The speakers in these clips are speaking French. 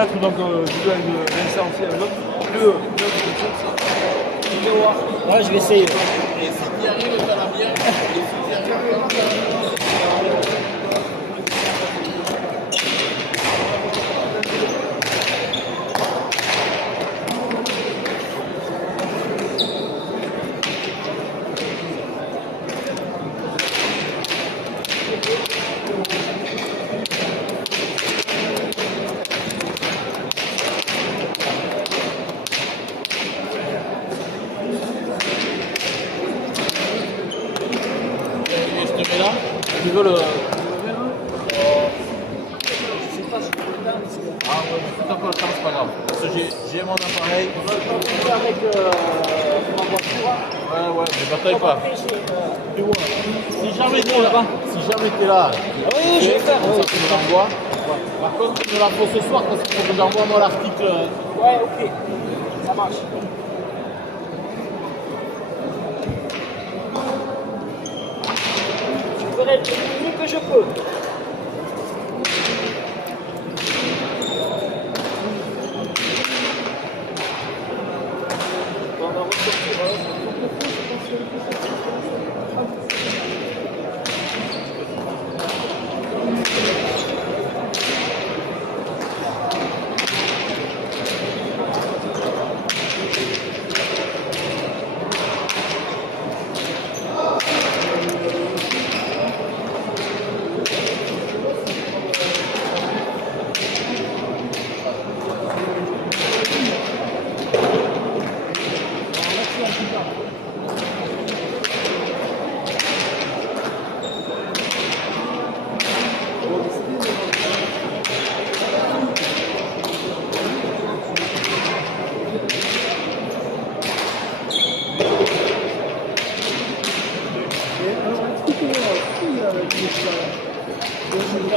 mettre donc du vin de Vincent aussi un autre. Ouais, je vais essayer. Et si tu y arrives, tu la bière. Et si tu y arrives, je te mets là. Tu veux le. Ah ouais, mais tout encore le temps, c'est pas grave. Parce que j'ai mon appareil. Avec ma voiture. Ouais, mais bataille pas. Si jamais t'es là, Oui, je vais faire. ça tu me l'envoies. Par contre, tu me l'envoies ce soir parce qu'il faut que j'envoie moi l'article. Ouais, ok. Ça marche. Je ferai le mieux que je peux. On va ressortir.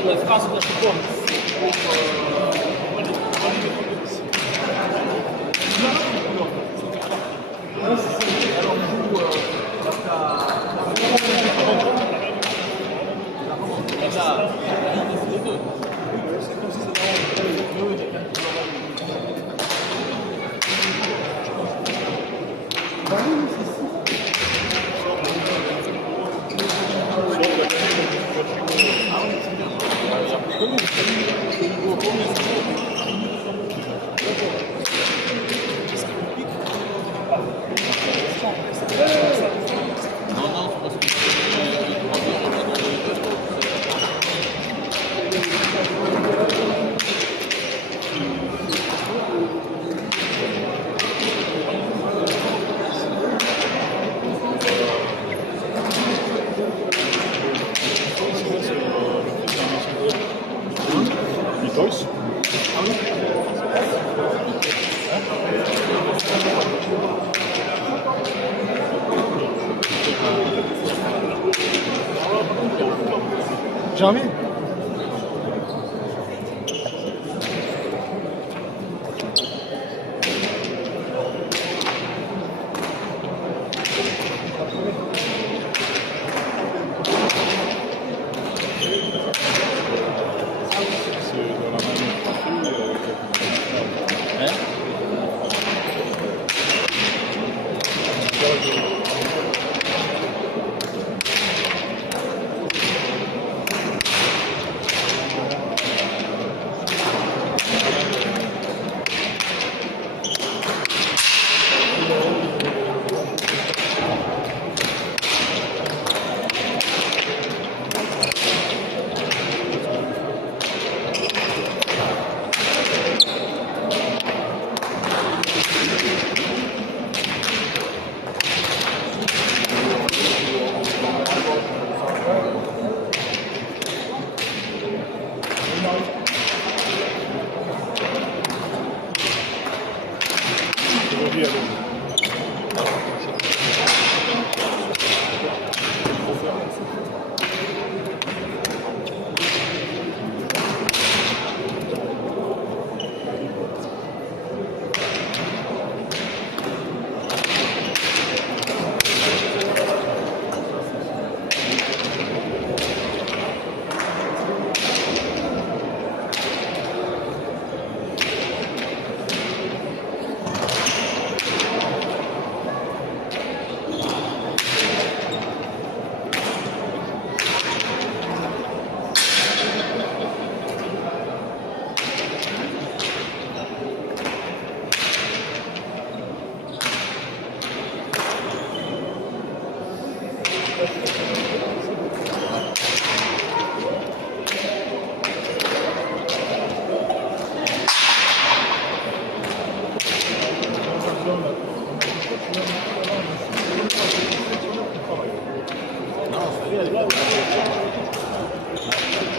La France, je sais pas. J'ai envie.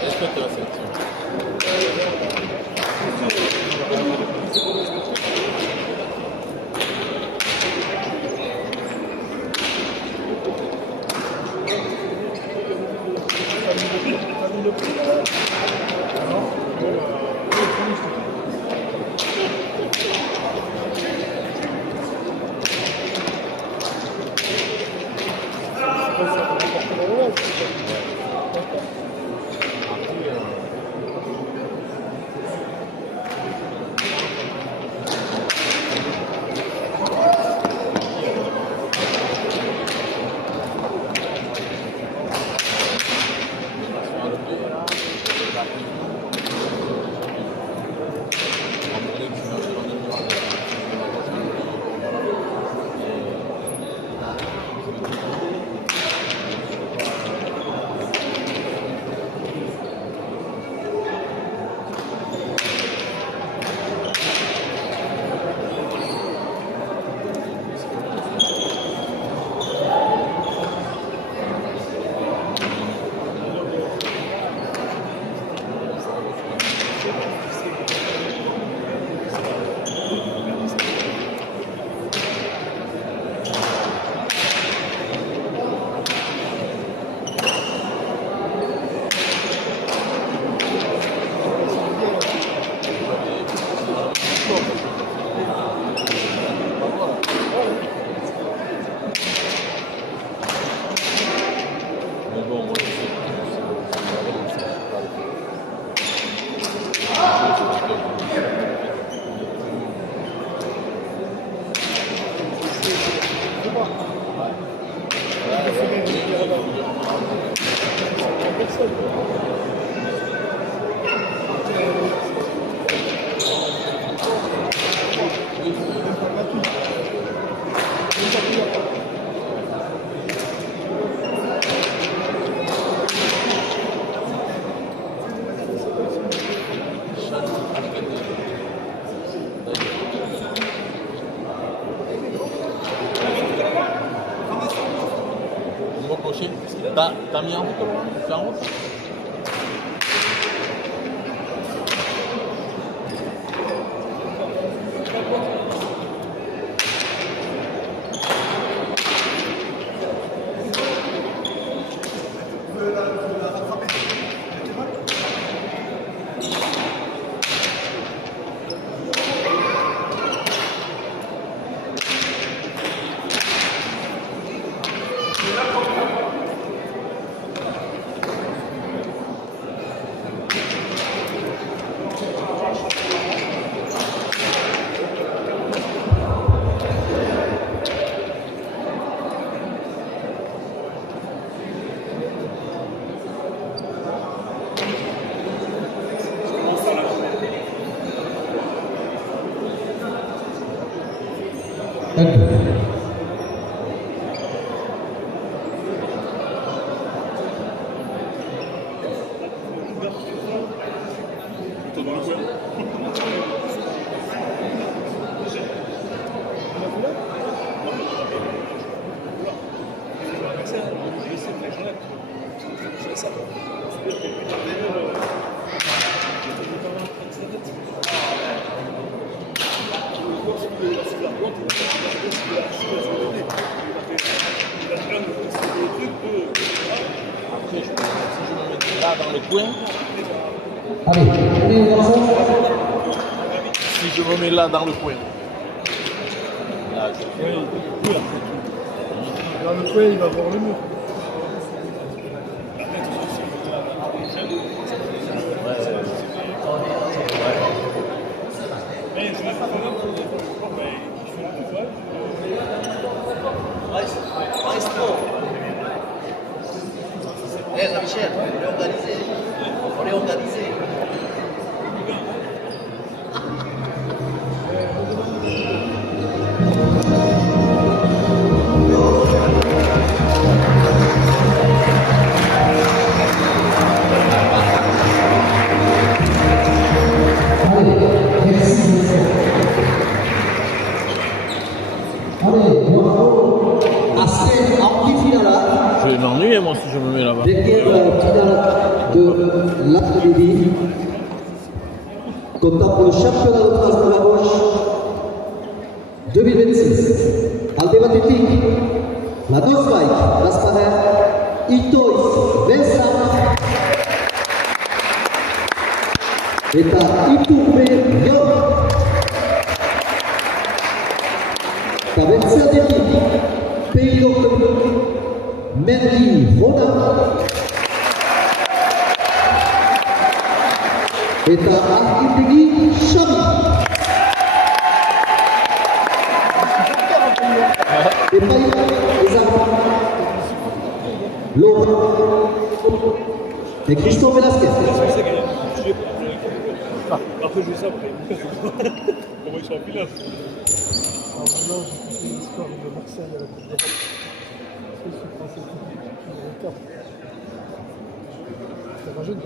Inspecteur section. T'as mis en route, c'est en route? Si je me mets là dans le coin. Là, Dans le coin, il va voir le mur. Michel, on est organisé. On est organisé. Je vais m'ennuyer. gagner, moi, si je me mets là-bas. Dernière finale de l'après-midi. Comptant pour le championnat de France de la Roche 2026. Aldebatetik, la Nosbike, la Spaner, Itois, Vincent, et à Itourbe, Lyon. Traversée d'équipe, Pays d'Octobre, Mendy, Ronan, et à Archipégui, Chami. Et Paï, les enfants, Laurent et Christophe Velasquez. Après, je vais ça après. Comment ils sont en finale? Alors maintenant, j'ai poussé l'histoire de Marseille à la Coupe d'Europe. C'est ce français qui est 4. C'est pas jeune,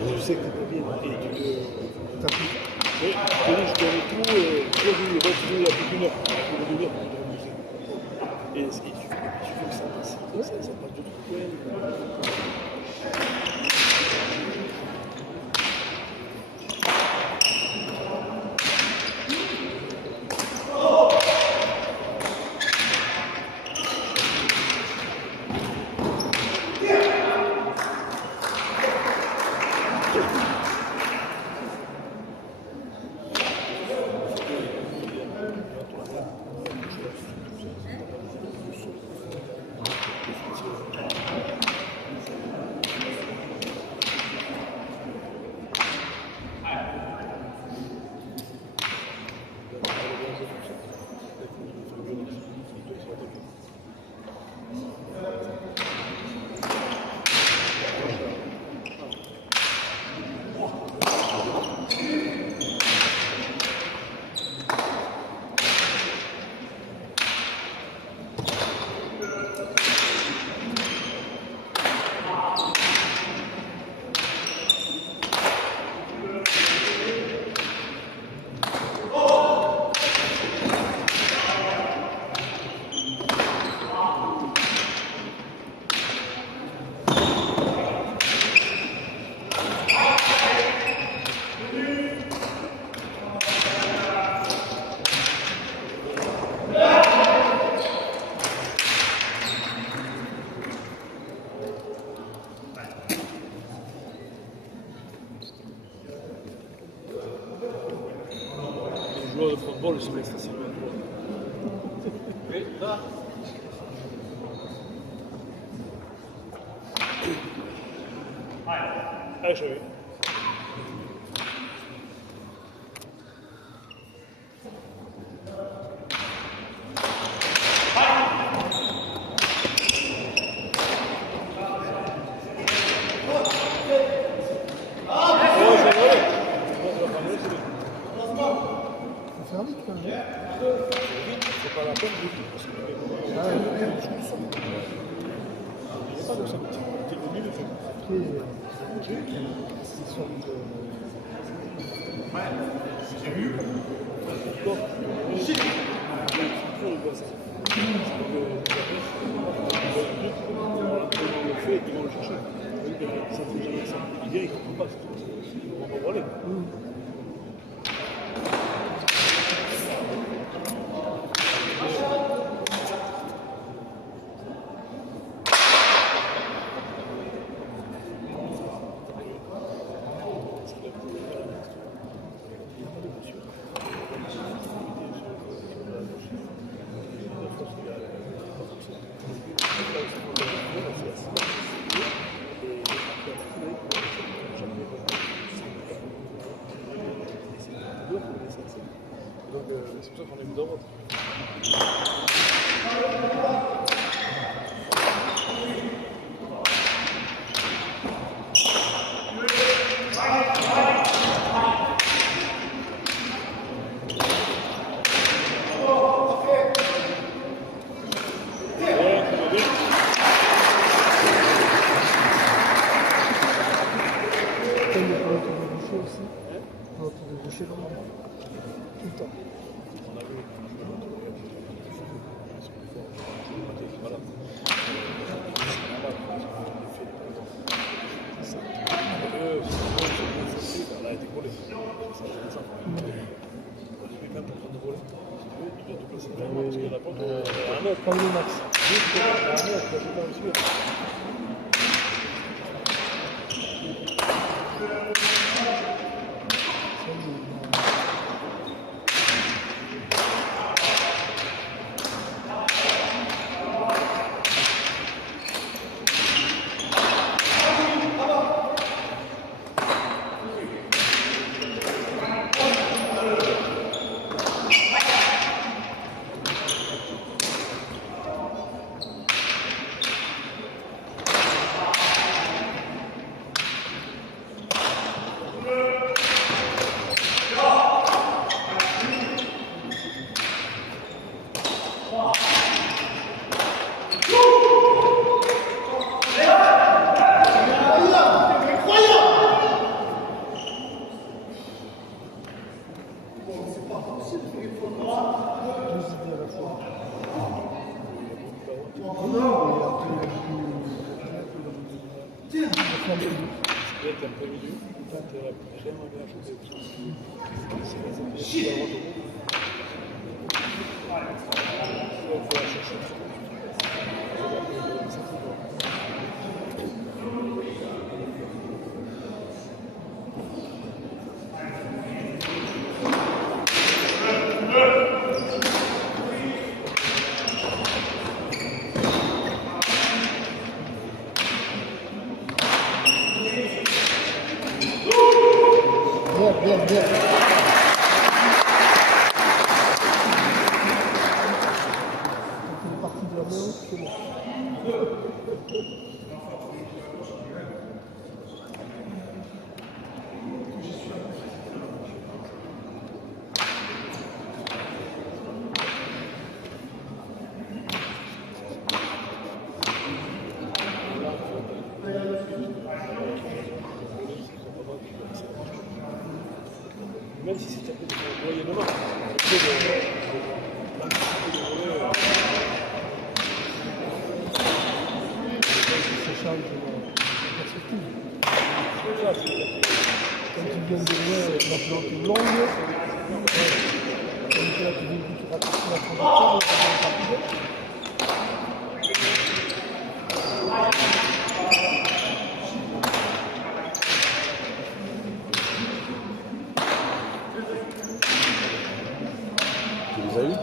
je sais que t'es pas bien. Et tu t'as pris. Oui, je te dis, je connais tout. Toi, je vais continuer à plus d'une heure. Pour revenir pour te remuser. Et il suffit que ça passe. Ça passe de tout. joueurs de football, ils sont extrêmement bons. Oui, là. Allez, je vais. C'est pas la peine de dire parce que il n'y a pas de ça. C'est au milieu. J'ai vu. Le fait, ils vont le chercher. Ça ne fait jamais ça. Il vient, il ne comprend pas. On va voler. c'est pour ça qu'on a mis dans votre. Comme le peloton de boucher aussi. Le peloton de boucher, normalement. Tout le temps. Comme le max. Bien, bien. C'est une partie de la main, c'est bon. Même si c'est un peu de moyennement, Ça change la perspective. Quand tu viens de loin avec la plante longue, quand là tu débutes rapidement la trajectoire, ça va partir. Tu les as eu?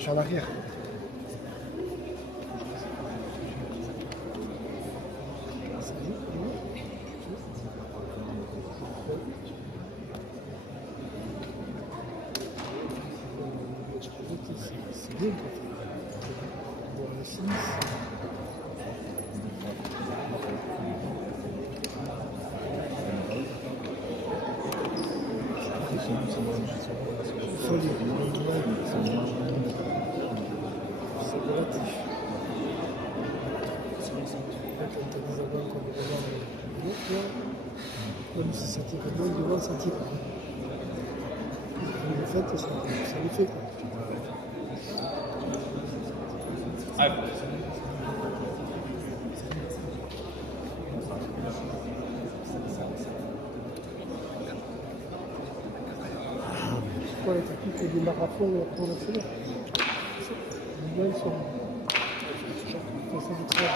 Je suis en arrière. C'est bien quand on 6. C'est relatif. Quand tu as des avants comme devant même si ça tire loin devant, ça tire. En fait, ça le fait. Quoi, les techniques des marathons pour le faire. Les gars, ils sont. Ils sont très.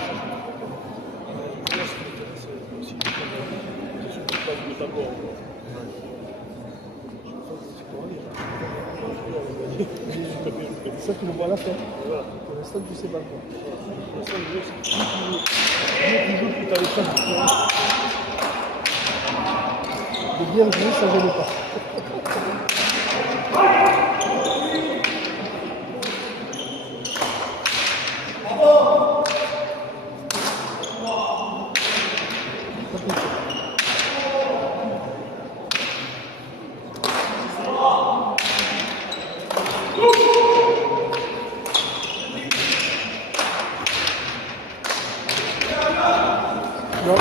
C'est ça que le voilà faire. Pour l'instant, tu sais pas quoi. Pour l'instant, le jeu, c'est toujours que tu as le temps de bien jouer, ça ne gêne pas. Non, pas.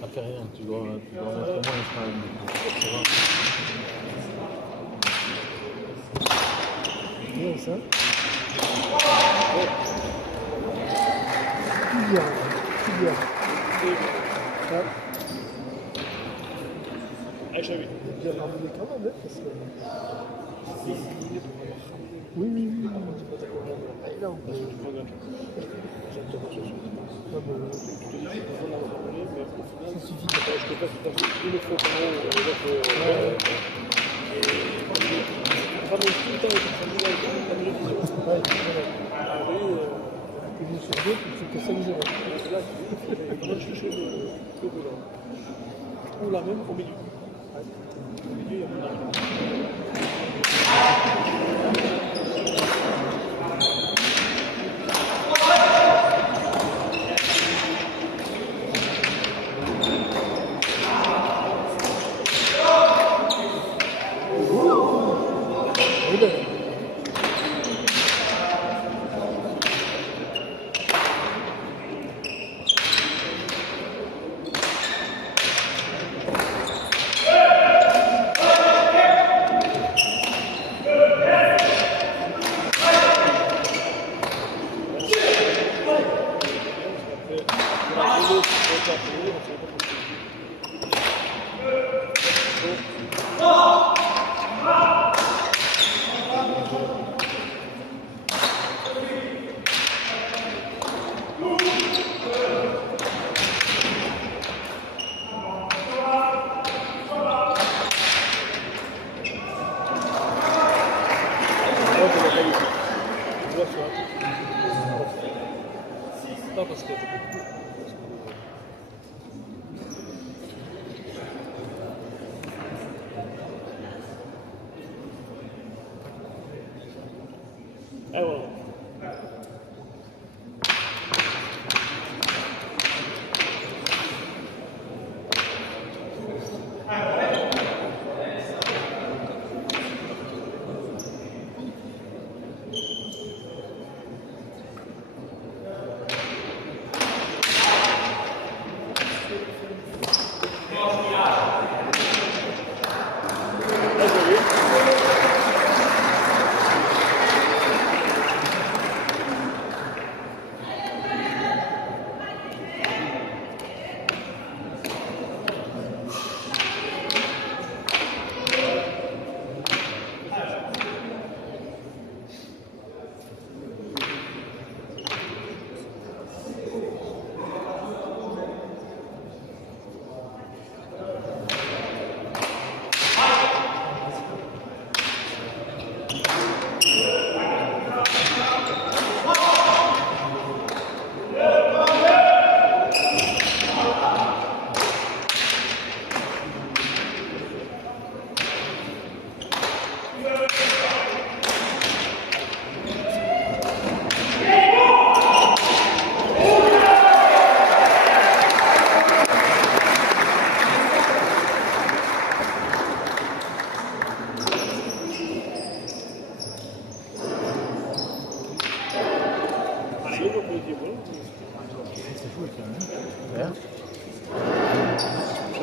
Ça fait rien, tu dois mettre au moins quand même. Bien ça. Tout bien. Ça. Bien ramené quand même, parce que. Oui. Et là, on peut. Ça suffit. Sur deux, il faut que ça nous aide. Là, il faut chercher le club là. Ou la même au milieu. Au milieu, il y a mon parce que ah ouais.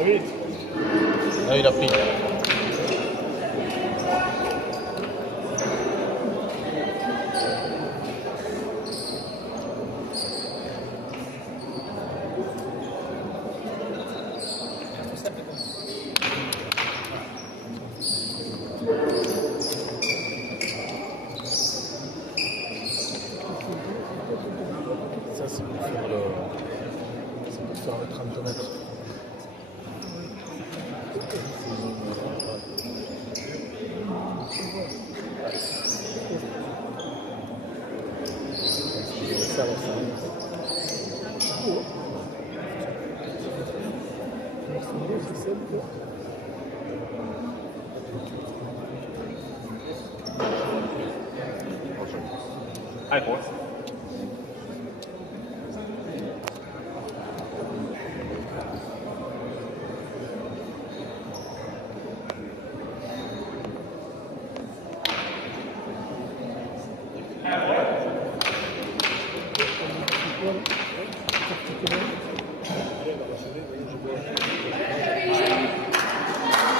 Oui. Là, il a pris. Ça, c'est pour faire le. C'est pour faire le 30 mètres. Ça va, ça va. High horse.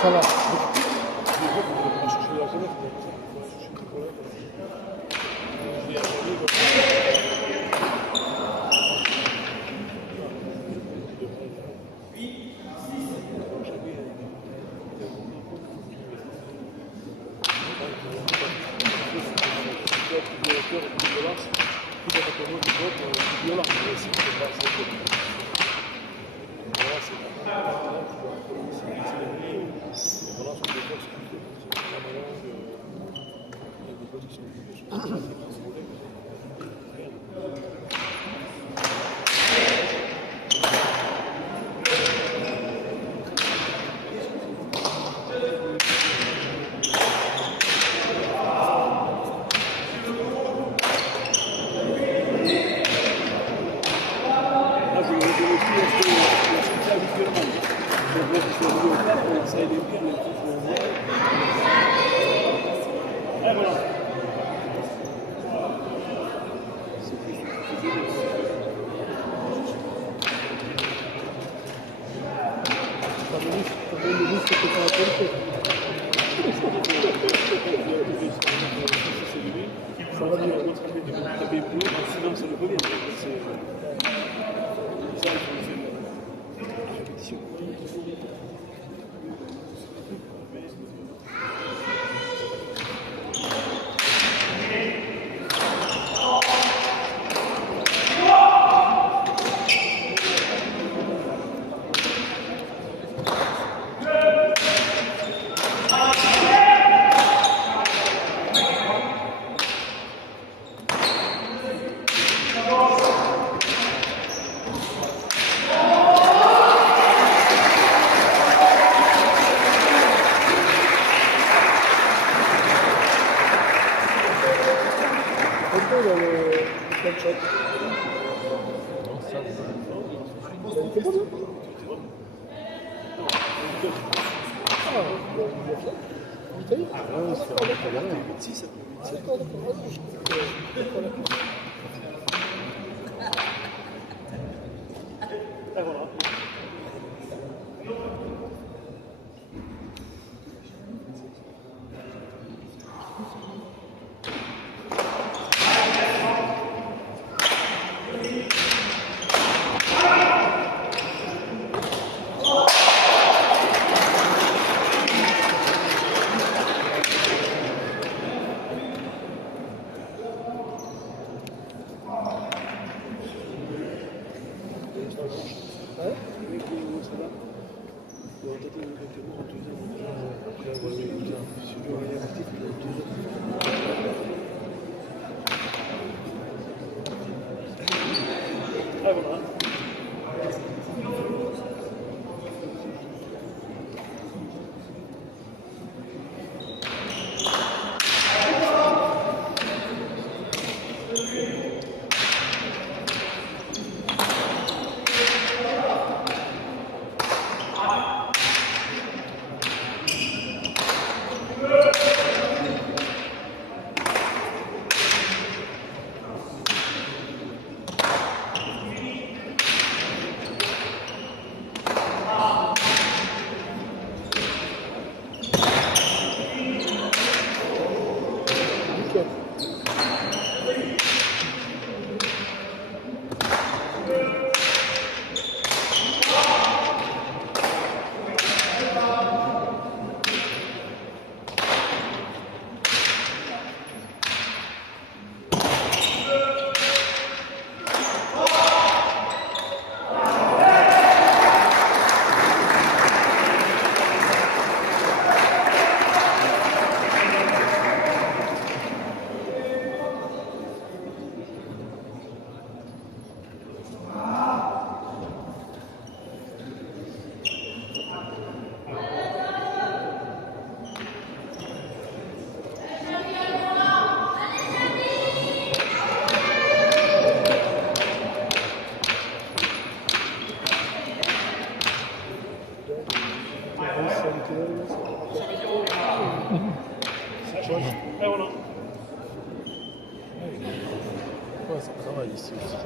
Ça va. Oui, c'est avec elle, c'est quoi? Et voilà. Ouais, ça travaille ici aussi.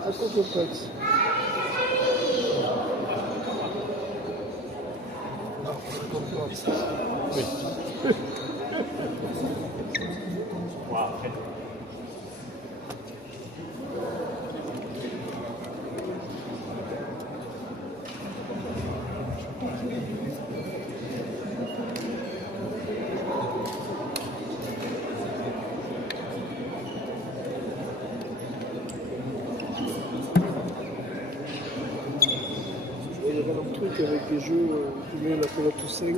À contre-taxe. Oui. Il y avait un truc avec des jeux, tu mets la pelote 5.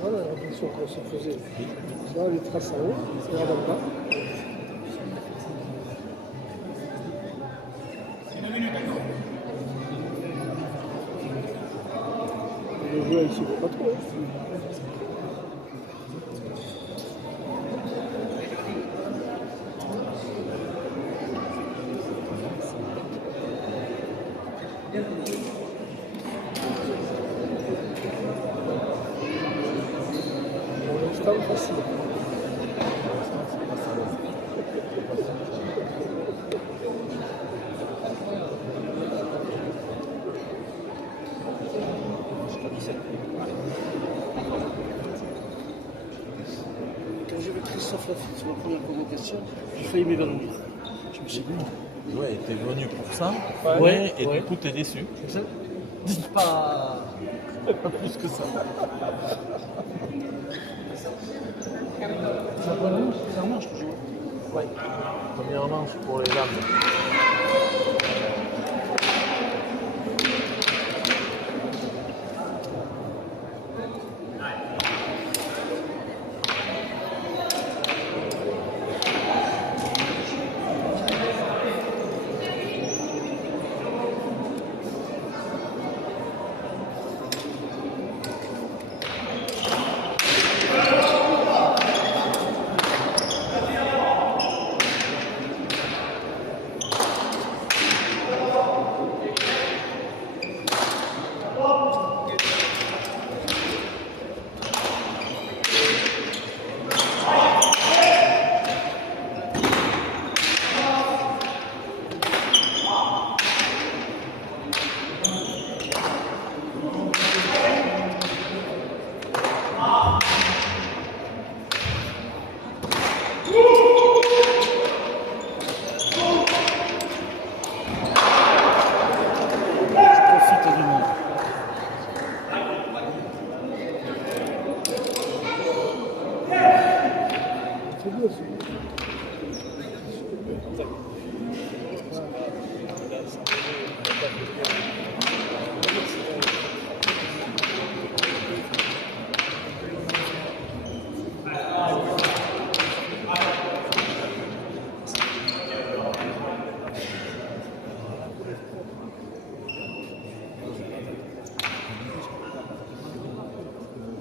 Voilà la réflexion qu'on se faisait. Là, les traces en haut, c'est là en bas. Le jeu ici, il ne va pas trop. C'est pas facile. Quand j'ai vu Christophe Lafitte sur la première convocation, j'ai failli m'évanouir. Je me suis dit, Ouais, t'es venu pour ça. Ouais, et ouais. du coup, t'es déçu. c'est ça? Dis pas plus que ça. Ça marche toujours. Ouais. Première manche pour les dames. Profite du monde. C'est bien ça.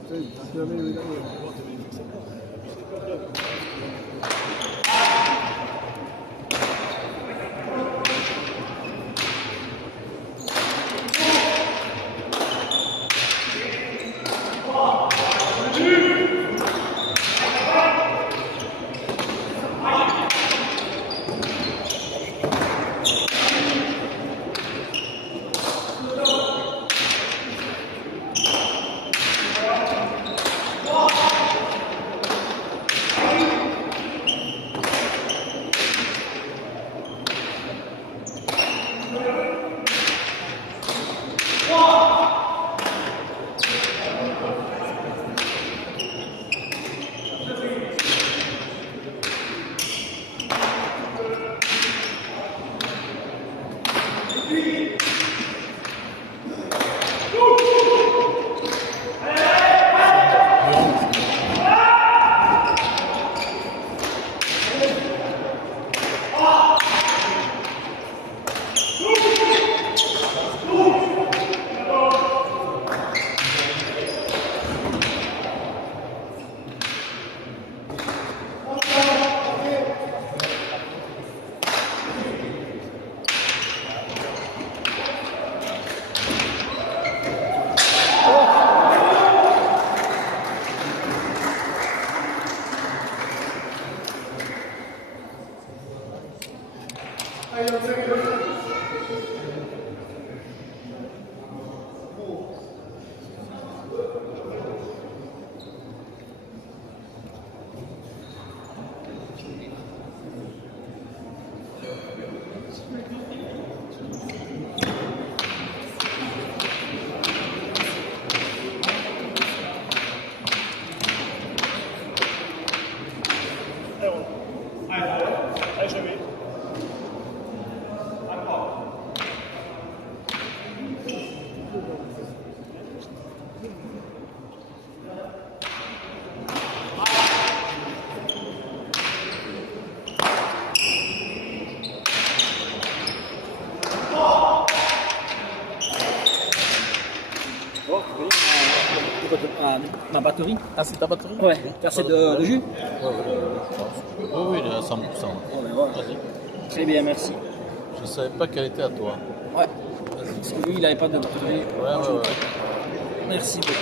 C'est la même idée. Allez, je l'avais. Ma batterie. Ah, c'est ta batterie? Ouais, t'as assez de jus? Oui, oui, il est à 100%. Vas-y. Très bien, merci. Je ne savais pas qu'elle était à toi. Ouais. Parce que lui, il n'avait pas de batterie. Ouais. Merci beaucoup.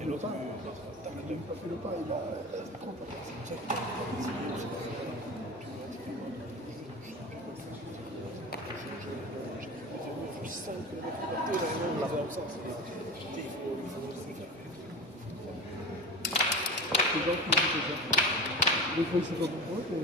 Et l'autre, t'as même pas fait le pas, il a 30 ans. C'est pour ça je sens que la absence. Les gens qui disent ça. Des fois, ils savent pas pourquoi, mais...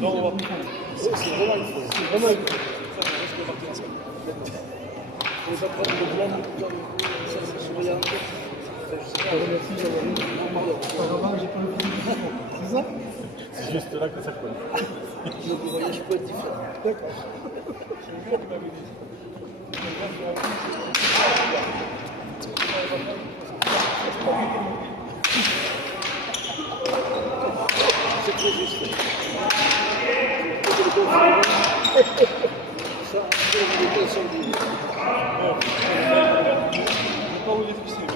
Non, on va plus. C'est vraiment il faut. C'est vraiment il faut. Ça, je vais partir ensemble. On va prendre le blanc de ça, c'est regarde. Merci, Jean-Marie. J'ai pas le film. C'est ça? C'est juste là que ça colle. Le voyage peut être différent. D'accord. C'est très juste. Ça, c'est le incendie. Pas où il est difficile.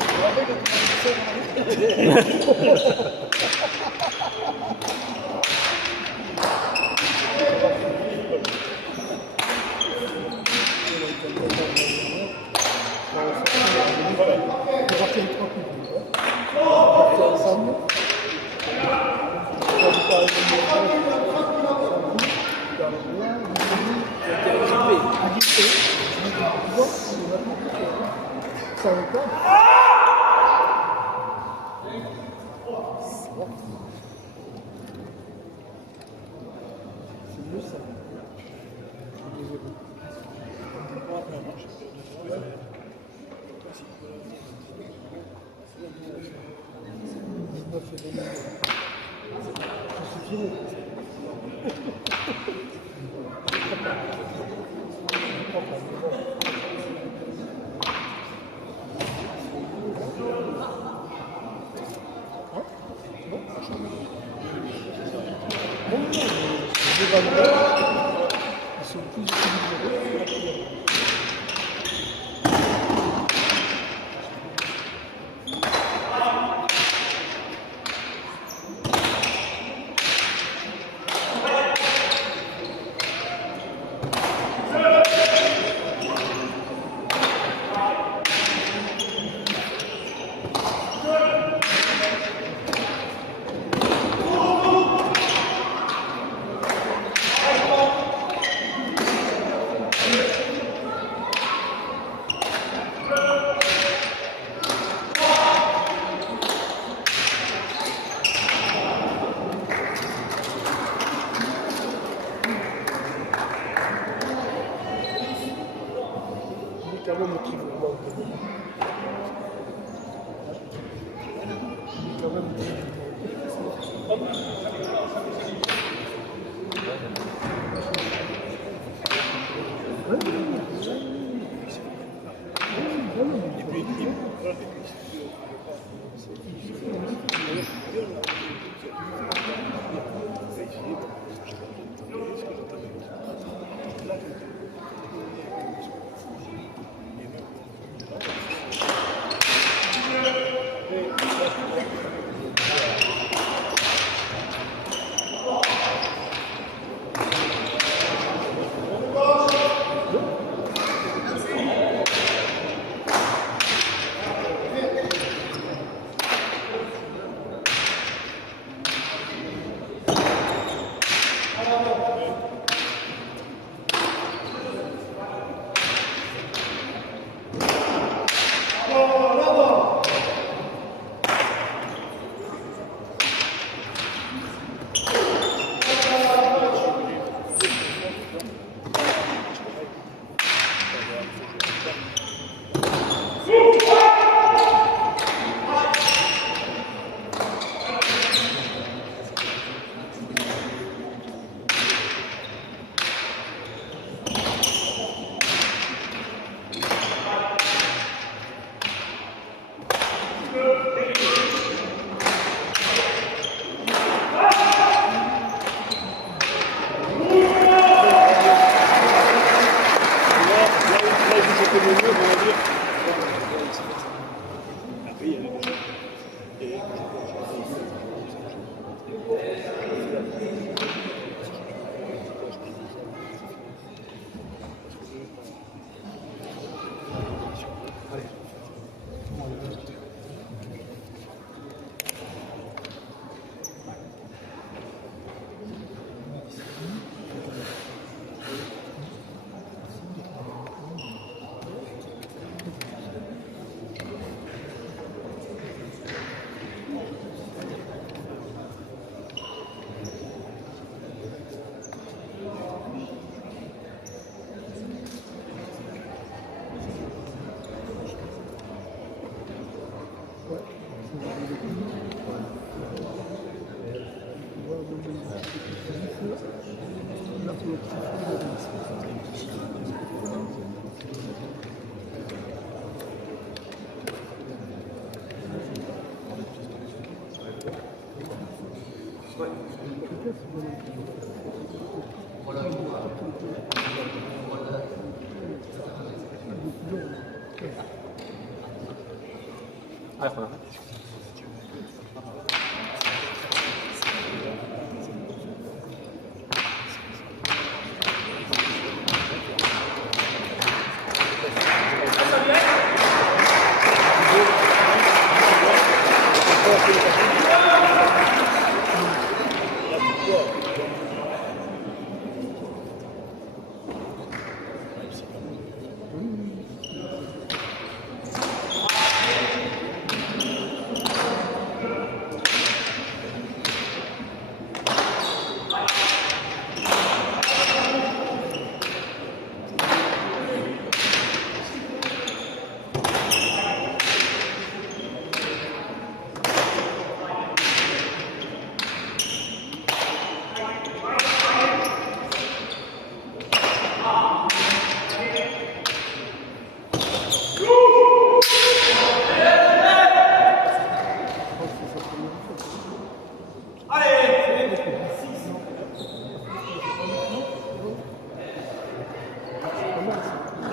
Ils sont plus civilisés.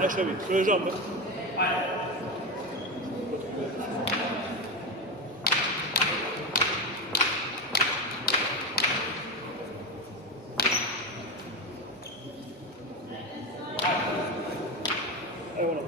Achevé, sur les jambes. Et voilà.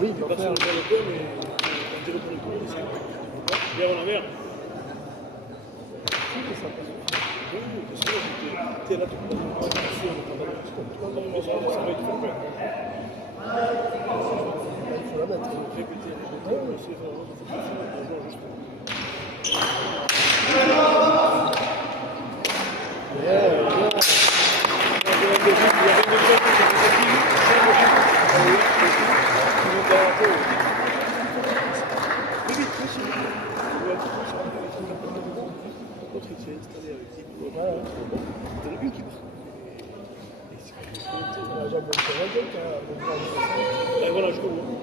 Oui, il doit faire. Bien en la mer. T'es là, voilà, je comprends.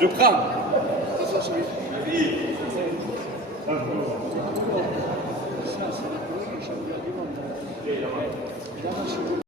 Je prends. c'est